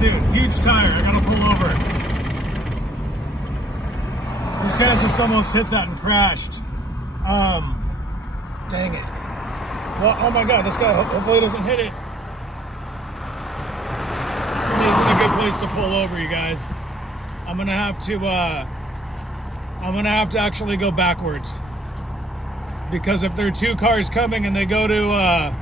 Dude, huge tire. I gotta pull over. These guys just almost hit that and crashed. Dang it. Well, oh my God, this guy hopefully doesn't hit it. This isn't a good place to pull over, you guys. I'm gonna have to actually go backwards. Because if there are two cars coming and they go to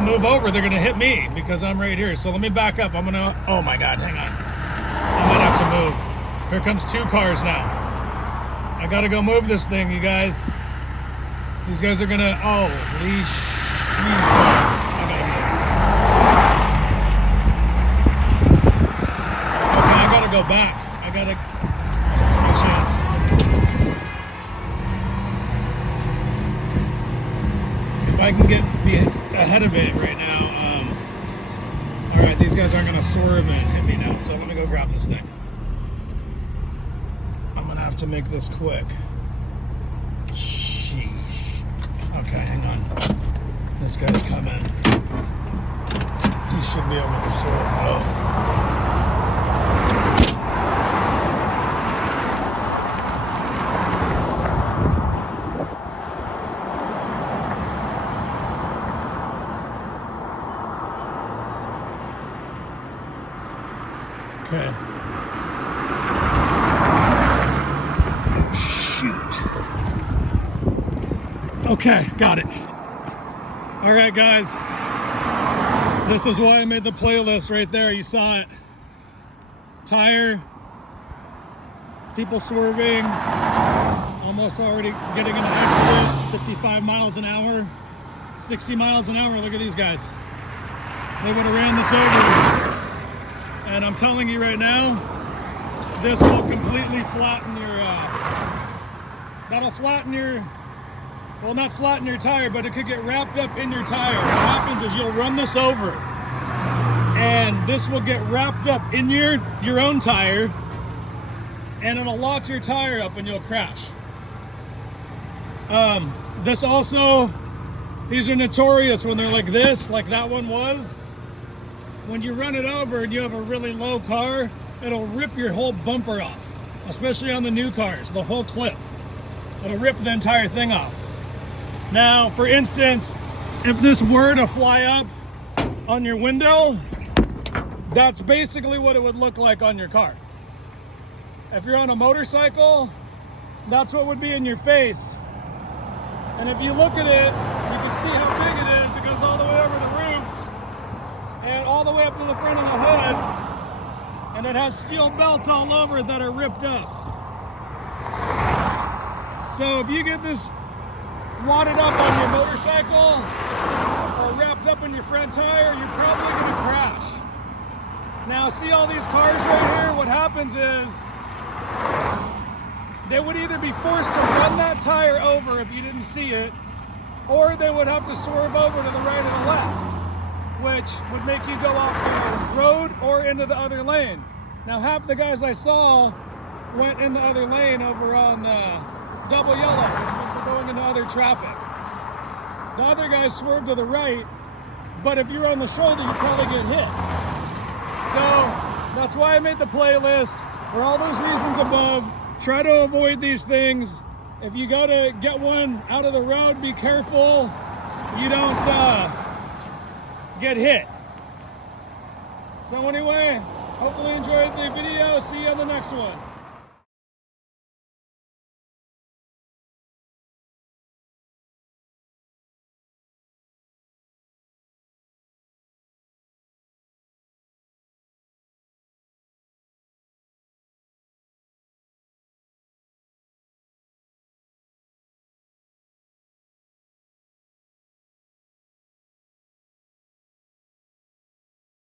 move over, they're gonna hit me because I'm right here. So let me back up. Oh my God, hang on. I might have to move. Here comes two cars now. I gotta go move this thing, you guys. These guys are gonna, holy sh... I gotta move. Okay, I gotta go back. I gotta... No chance. If I can be ahead of it right now, all right, these guys aren't gonna swerve and hit me now, so let me go grab this thing. I'm gonna have to make this quick. Sheesh. Okay, hang on. This guy's coming. He should be able to swerve. Oh. Okay. Shoot. Okay, got it. All right, guys. This is why I made the playlist right there. You saw it. Tire. People swerving. Almost already getting in an accident. 55 miles an hour. 60 miles an hour. Look at these guys. They would have ran this over. And I'm telling you right now, this will completely flatten your, that'll flatten your, well, not flatten your tire, but it could get wrapped up in your tire. What happens is you'll run this over, and this will get wrapped up in your own tire, and it'll lock your tire up and you'll crash. This also, these are notorious when they're like this, like that one was. When you run it over and you have a really low car, it'll rip your whole bumper off, especially on the new cars, the whole clip. It'll rip the entire thing off. Now, for instance, if this were to fly up on your window, that's basically what it would look like on your car. If you're on a motorcycle, that's what would be in your face. And if you look at it, you can see how big it is. It goes all the way over the roof and all the way up to the front of the hood. And it has steel belts all over it that are ripped up. So if you get this wadded up on your motorcycle or wrapped up in your front tire, you're probably going to crash. Now, see all these cars right here? What happens is they would either be forced to run that tire over if you didn't see it, or they would have to swerve over to the right or the left, which would make you go off the road or into the other lane. Now, half the guys I saw went in the other lane over on the double yellow, because they're going into other traffic. The other guys swerved to the right, but if you're on the shoulder, you probably get hit. So that's why I made the playlist for all those reasons above. Try to avoid these things. If you gotta get one out of the road, be careful you don't get hit. So anyway, hopefully you enjoyed the video. See you on the next one.